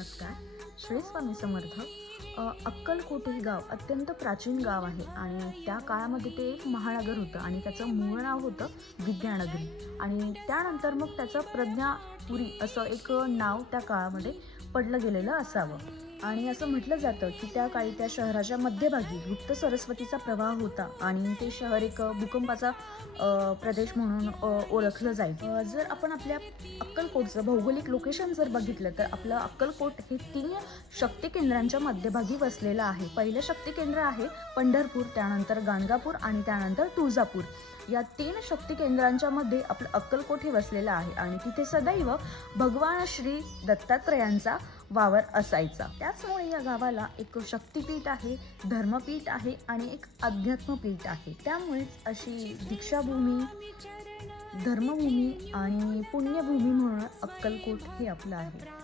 नमस्कार. श्री स्वामी समर्थ. अक्कलकोट हे गाव अत्यंत प्राचीन गाव आहे आणि त्या काळामध्ये ते एक महानगर होतं आणि त्याचं मूळ नाव होतं विद्यानगरी. आणि त्यानंतर मग त्याचं प्रज्ञापुरी असं एक नाव त्या काळामध्ये पडलं गेलेलं असावं. आणि असं म्हटलं जातं की त्या काळी त्या शहराच्या मध्यभागी गुप्त सरस्वतीचा प्रवाह होता आणि ते शहर एक भूकंपाचा प्रदेश म्हणून ओळखलं जाईल. जर आपण आपल्या अक्कलकोटचं भौगोलिक लोकेशन जर बघितलं तर आपलं अक्कलकोट हे 3 शक्ती केंद्रांच्या मध्यभागी वसलेलं आहे. पहिलं शक्ती केंद्र आहे पंढरपूर, त्यानंतर गाणगापूर आणि त्यानंतर तुळजापूर. या 3 शक्ती केंद्रांच्या मध्ये आपलं अक्कलकोट हे वसलेलं आहे आणि तिथे सदैव भगवान श्री दत्तात्रयांचा वावर असायचा. त्याचमुळे या गावाला एक शक्तिपीठ आहे, धर्मपीठ आहे आणि एक अध्यात्मपीठ आहे. त्यामुळेच अशी दीक्षाभूमी, धर्मभूमी आणि पुण्यभूमी म्हणून अक्कलकोट हे आपलं आहे.